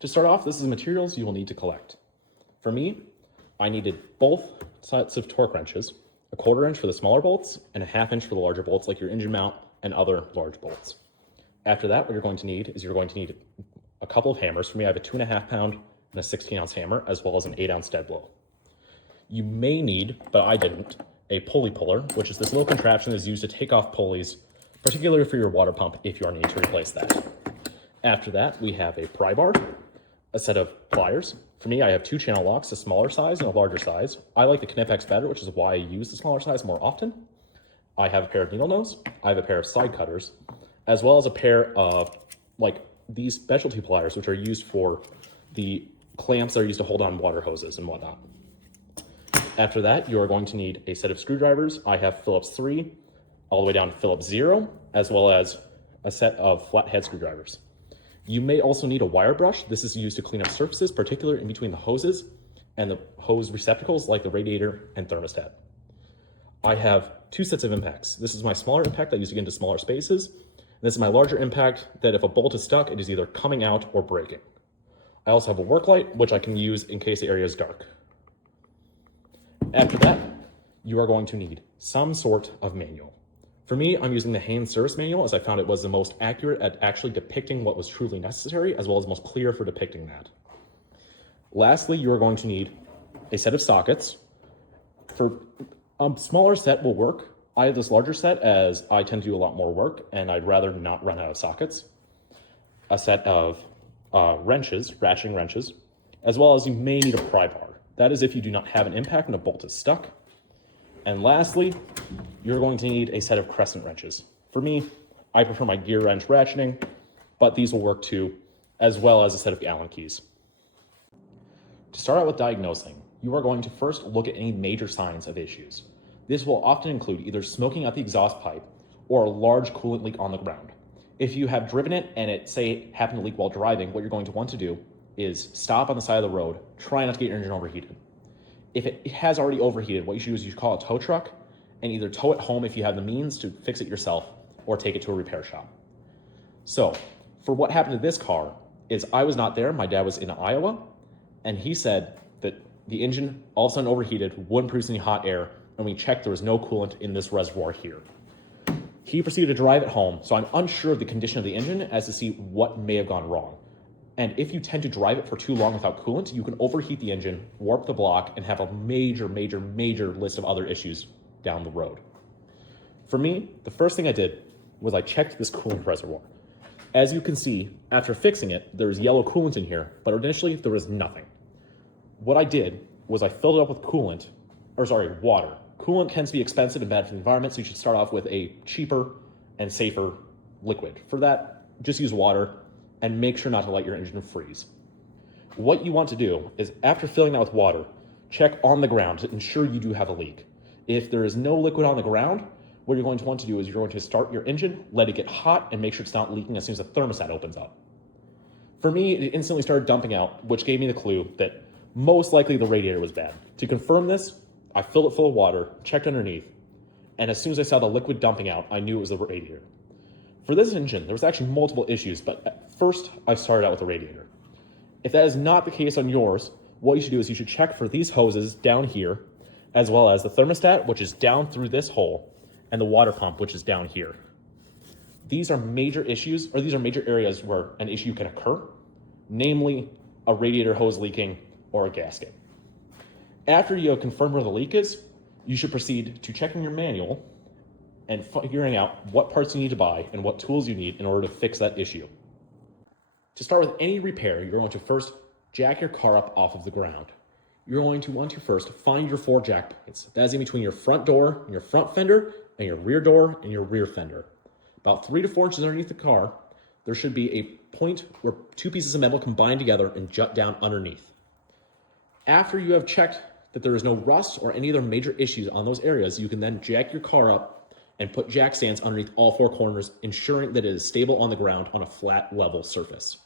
To start off, this is materials you will need to collect. For me, I needed both sets of torque wrenches, a 1/4 inch for the smaller bolts and a 1/2 inch for the larger bolts like your engine mount and other large bolts. After that, what you're going to need is a couple of hammers. For me, I have a 2.5 pound and a 16-ounce hammer, as well as an 8-ounce dead blow. You may need, but I didn't, a pulley puller, which is this little contraption that is used to take off pulleys, particularly for your water pump if you are needing to replace that. After that, we have a pry bar, a set of pliers. For me, I have 2 channel locks, a smaller size and a larger size. I like the Knipex better, which is why I use the smaller size more often. I have a pair of needle nose, I have a pair of side cutters, as well as a pair of these specialty pliers, which are used for the clamps that are used to hold on water hoses and whatnot. After that, you are going to need a set of screwdrivers. I have Phillips 3 all the way down to Phillips 0, as well as a set of flathead screwdrivers. You may also need a wire brush. This is used to clean up surfaces, particularly in between the hoses and the hose receptacles like the radiator and thermostat. I have 2 sets of impacts. This is my smaller impact that I use to get into smaller spaces. And this is my larger impact that if a bolt is stuck, it is either coming out or breaking. I also have a work light, which I can use in case the area is dark. After that, you are going to need some sort of manual. For me, I'm using the Haynes Service Manual as I found it was the most accurate at actually depicting what was truly necessary, as well as most clear for depicting that. Lastly, you are going to need a set of sockets. For a smaller set will work. I have this larger set as I tend to do a lot more work and I'd rather not run out of sockets. A set of wrenches, ratcheting wrenches, as well as you may need a pry bar. That is if you do not have an impact and a bolt is stuck. And lastly, you're going to need a set of crescent wrenches. For me, I prefer my gear wrench ratcheting, but these will work too, as well as a set of Allen keys. To start out with diagnosing, you are going to first look at any major signs of issues. This will often include either smoking out the exhaust pipe or a large coolant leak on the ground. If you have driven it and it, say, happened to leak while driving, what you're going to want to do is stop on the side of the road, try not to get your engine overheated. If it has already overheated, what you should do is you call a tow truck and either tow it home if you have the means to fix it yourself or take it to a repair shop. So for what happened to this car is I was not there. My dad was in Iowa and he said that the engine all of a sudden overheated, wouldn't produce any hot air, and we checked there was no coolant in this reservoir here. He proceeded to drive it home, so I'm unsure of the condition of the engine as to see what may have gone wrong. And if you tend to drive it for too long without coolant, you can overheat the engine, warp the block, and have a major list of other issues down the road. For me, the first thing I did was I checked this coolant reservoir. As you can see, after fixing it, there was yellow coolant in here, but initially there was nothing. What I did was I filled it up with water. Coolant tends to be expensive and bad for the environment, so you should start off with a cheaper and safer liquid. For that, just use water and make sure not to let your engine freeze. What you want to do is, after filling that with water, check on the ground to ensure you do have a leak. If there is no liquid on the ground, what you're going to want to do is you're going to start your engine, let it get hot, and make sure it's not leaking as soon as the thermostat opens up. For me, it instantly started dumping out, which gave me the clue that most likely the radiator was bad. To confirm this, I filled it full of water, checked underneath, and as soon as I saw the liquid dumping out, I knew it was the radiator. For this engine, there was actually multiple issues, but at first I started out with the radiator. If that is not the case on yours, what you should do is you should check for these hoses down here, as well as the thermostat, which is down through this hole, and the water pump, which is down here. These are major issues, or these are major areas where an issue can occur, namely a radiator hose leaking or a gasket. After you have confirmed where the leak is, you should proceed to checking your manual and figuring out what parts you need to buy and what tools you need in order to fix that issue. To start with any repair, you're going to first jack your car up off of the ground. You're going to want to first find your 4 jack points. That is in between your front door and your front fender and your rear door and your rear fender. About 3 to 4 inches underneath the car, there should be a point where 2 pieces of metal combine together and jut down underneath. After you have checked that there is no rust or any other major issues on those areas, you can then jack your car up and put jack stands underneath all 4 corners, ensuring that it is stable on the ground on a flat, level surface.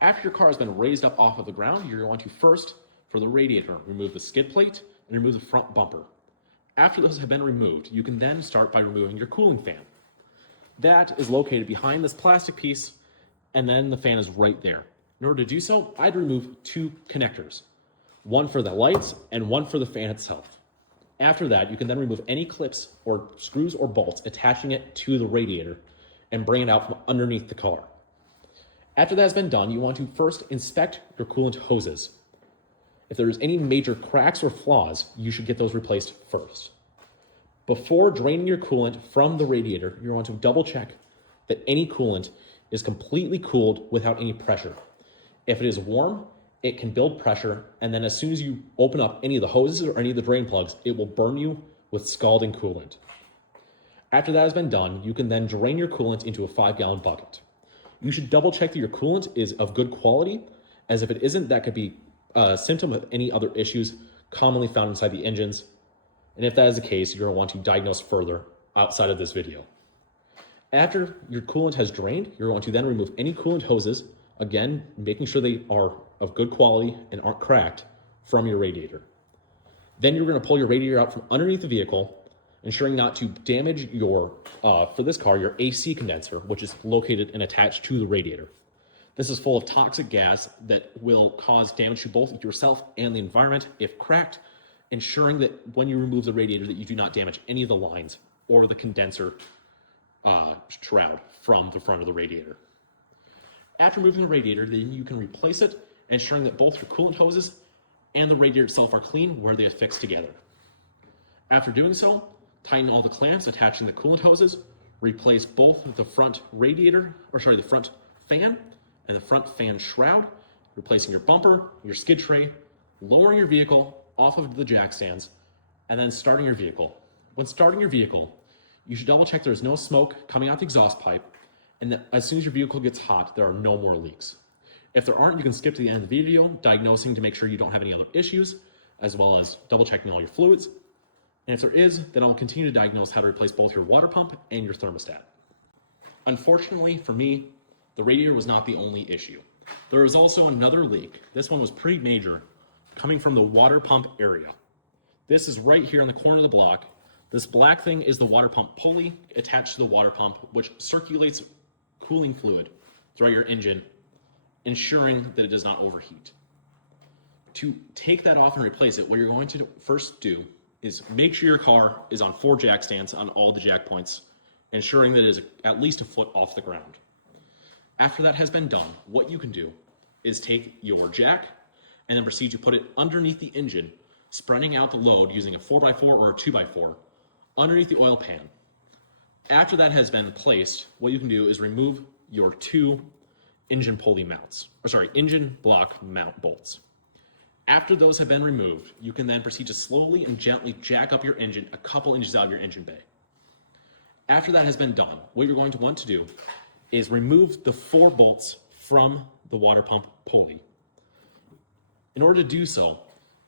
After your car has been raised up off of the ground, you're going to first, for the radiator, remove the skid plate and remove the front bumper. After those have been removed, you can then start by removing your cooling fan. That is located behind this plastic piece and then the fan is right there. In order to do so, I'd remove 2 connectors, one for the lights and one for the fan itself. After that, you can then remove any clips or screws or bolts attaching it to the radiator and bring it out from underneath the car. After that has been done, you want to first inspect your coolant hoses. If there's any major cracks or flaws, you should get those replaced first. Before draining your coolant from the radiator, you want to double check that any coolant is completely cooled without any pressure. If it is warm, it can build pressure, and then as soon as you open up any of the hoses or any of the drain plugs, it will burn you with scalding coolant. After that has been done, you can then drain your coolant into a 5-gallon bucket. You should double check that your coolant is of good quality, as if it isn't, that could be a symptom of any other issues commonly found inside the engines. And if that is the case, you're going to want to diagnose further outside of this video. After your coolant has drained, you're going to then remove any coolant hoses, again, making sure they are of good quality and aren't cracked, from your radiator. Then you're going to pull your radiator out from underneath the vehicle, ensuring not to damage your, for this car, your AC condenser, which is located and attached to the radiator. This is full of toxic gas that will cause damage to both yourself and the environment if cracked, ensuring that when you remove the radiator that you do not damage any of the lines or the condenser shroud from the front of the radiator. After removing the radiator, then you can replace it, ensuring that both your coolant hoses and the radiator itself are clean where they are fixed together. After doing so, tighten all the clamps attaching the coolant hoses, replace both the front the front fan and the front fan shroud, replacing your bumper, your skid tray, lowering your vehicle off of the jack stands, and then starting your vehicle. When starting your vehicle, you should double check there's no smoke coming out the exhaust pipe, and that as soon as your vehicle gets hot, there are no more leaks. If there aren't, you can skip to the end of the video, diagnosing to make sure you don't have any other issues, as well as double checking all your fluids. And if there is, then I'll continue to diagnose how to replace both your water pump and your thermostat. Unfortunately for me, the radiator was not the only issue. There was also another leak. This one was pretty major, coming from the water pump area. This is right here on the corner of the block. This black thing is the water pump pulley attached to the water pump, which circulates cooling fluid throughout your engine, ensuring that it does not overheat. To take that off and replace it, what you're going to first do is make sure your car is on 4 jack stands on all the jack points, ensuring that it is at least a foot off the ground. After that has been done, what you can do is take your jack and then proceed to put it underneath the engine, spreading out the load using a 4x4 or a 2x4 underneath the oil pan. After that has been placed, what you can do is remove your 2 engine block mount bolts. After those have been removed, you can then proceed to slowly and gently jack up your engine a couple inches out of your engine bay. After that has been done, what you're going to want to do is remove the 4 bolts from the water pump pulley. In order to do so,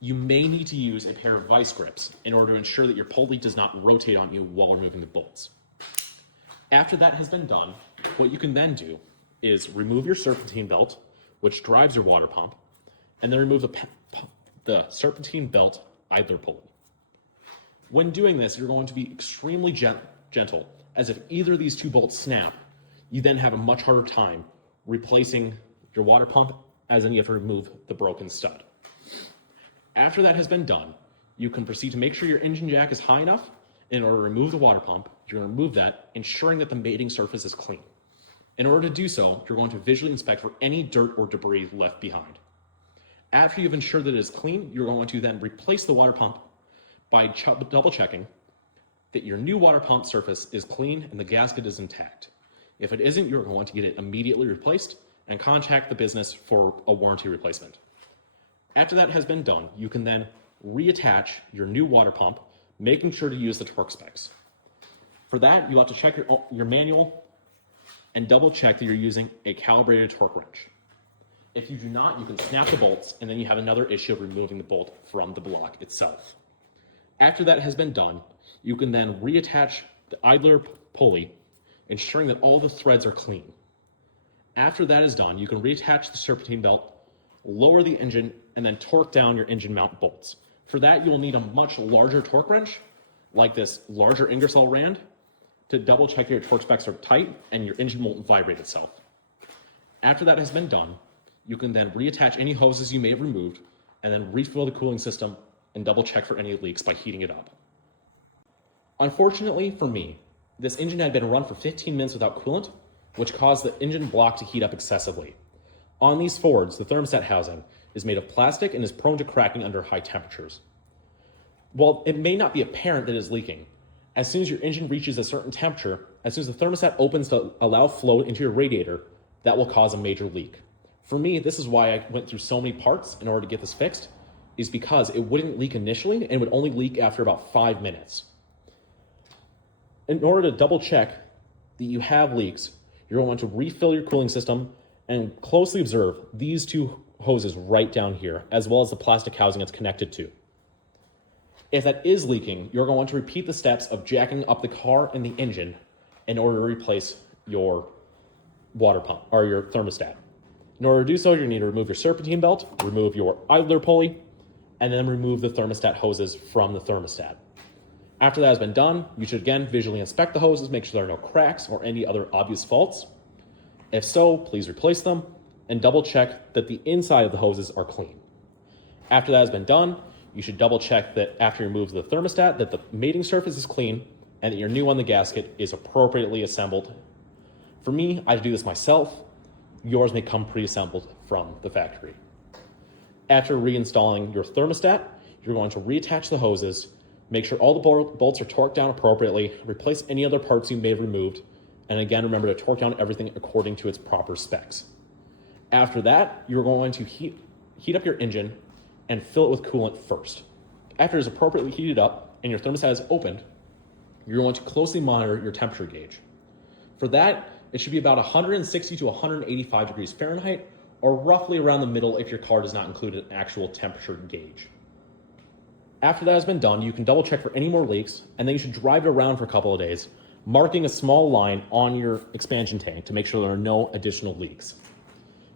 you may need to use a pair of vice grips in order to ensure that your pulley does not rotate on you while removing the bolts. After that has been done, what you can then do is remove your serpentine belt, which drives your water pump, and then remove the serpentine belt idler pulley. When doing this, you're going to be extremely gentle, as if either of these 2 bolts snap, you then have a much harder time replacing your water pump, as in you have to remove the broken stud. After that has been done, you can proceed to make sure your engine jack is high enough. In order to remove the water pump, you're going to remove that, ensuring that the mating surface is clean. In order to do so, you're going to visually inspect for any dirt or debris left behind. After you've ensured that it is clean, you're going to then replace the water pump by double checking that your new water pump surface is clean and the gasket is intact. If it isn't, you're going to get it immediately replaced and contact the business for a warranty replacement. After that has been done, you can then reattach your new water pump, making sure to use the torque specs. For that, you'll have to check your manual and double check that you're using a calibrated torque wrench. If you do not, you can snap the bolts, and then you have another issue of removing the bolt from the block itself. After that has been done, you can then reattach the idler pulley, ensuring that all the threads are clean. After that is done, you can reattach the serpentine belt, lower the engine, and then torque down your engine mount bolts. For that, you'll need a much larger torque wrench, like this larger Ingersoll Rand, to double check your torque specs are tight and your engine won't vibrate itself. After that has been done, you can then reattach any hoses you may have removed and then refill the cooling system and double check for any leaks by heating it up. Unfortunately for me, this engine had been run for 15 minutes without coolant, which caused the engine block to heat up excessively. On these Fords, the thermostat housing is made of plastic and is prone to cracking under high temperatures. While it may not be apparent that it is leaking, as soon as your engine reaches a certain temperature, as soon as the thermostat opens to allow flow into your radiator, that will cause a major leak. For me, this is why I went through so many parts in order to get this fixed, is because it wouldn't leak initially and would only leak after about 5 minutes. In order to double check that you have leaks, you're going to refill your cooling system and closely observe these two hoses right down here, as well as the plastic housing it's connected to. If that is leaking, you're going to repeat the steps of jacking up the car and the engine in order to replace your water pump or your thermostat. In order to do so, you need to remove your serpentine belt, remove your idler pulley, and then remove the thermostat hoses from the thermostat. After that has been done, you should again visually inspect the hoses, make sure there are no cracks or any other obvious faults. If so, please replace them and double check that the inside of the hoses are clean. After that has been done, you should double check that after you remove the thermostat, that the mating surface is clean and that your new on the gasket is appropriately assembled. For me, I do this myself. Yours may come pre-assembled from the factory. After reinstalling your thermostat, you're going to reattach the hoses, make sure all the bolts are torqued down appropriately, replace any other parts you may have removed, and again, remember to torque down everything according to its proper specs. After that, you're going to heat up your engine and fill it with coolant first. After it is appropriately heated up and your thermostat is opened, you're going to closely monitor your temperature gauge. For that, it should be about 160 to 185 degrees Fahrenheit, or roughly around the middle if your car does not include an actual temperature gauge. After that has been done, you can double check for any more leaks, and then you should drive it around for a couple of days, marking a small line on your expansion tank to make sure there are no additional leaks.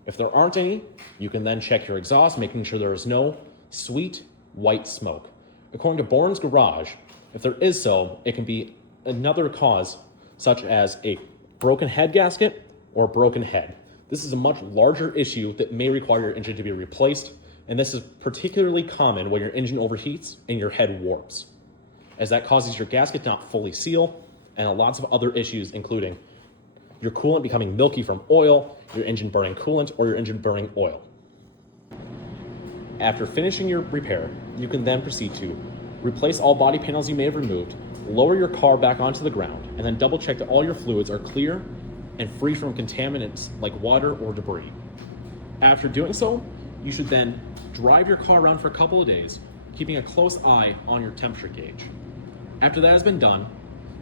If there aren't any, you can then check your exhaust, making sure there is no sweet white smoke. According to Bourne's Garage, if there is so, it can be another cause, such as a broken head gasket or broken head. This is a much larger issue that may require your engine to be replaced, and this is particularly common when your engine overheats and your head warps, as that causes your gasket to not fully seal, and lots of other issues, including your coolant becoming milky from oil, your engine burning coolant, or your engine burning oil. After finishing your repair, you can then proceed to replace all body panels you may have removed, lower your car back onto the ground, and then double check that all your fluids are clear and free from contaminants like water or debris. After doing so, you should then drive your car around for a couple of days, keeping a close eye on your temperature gauge. After that has been done,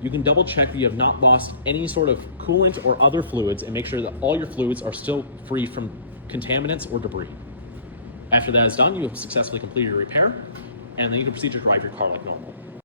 you can double check that you have not lost any sort of coolant or other fluids and make sure that all your fluids are still free from contaminants or debris. After that is done, you have successfully completed your repair, and then you can proceed to drive your car like normal.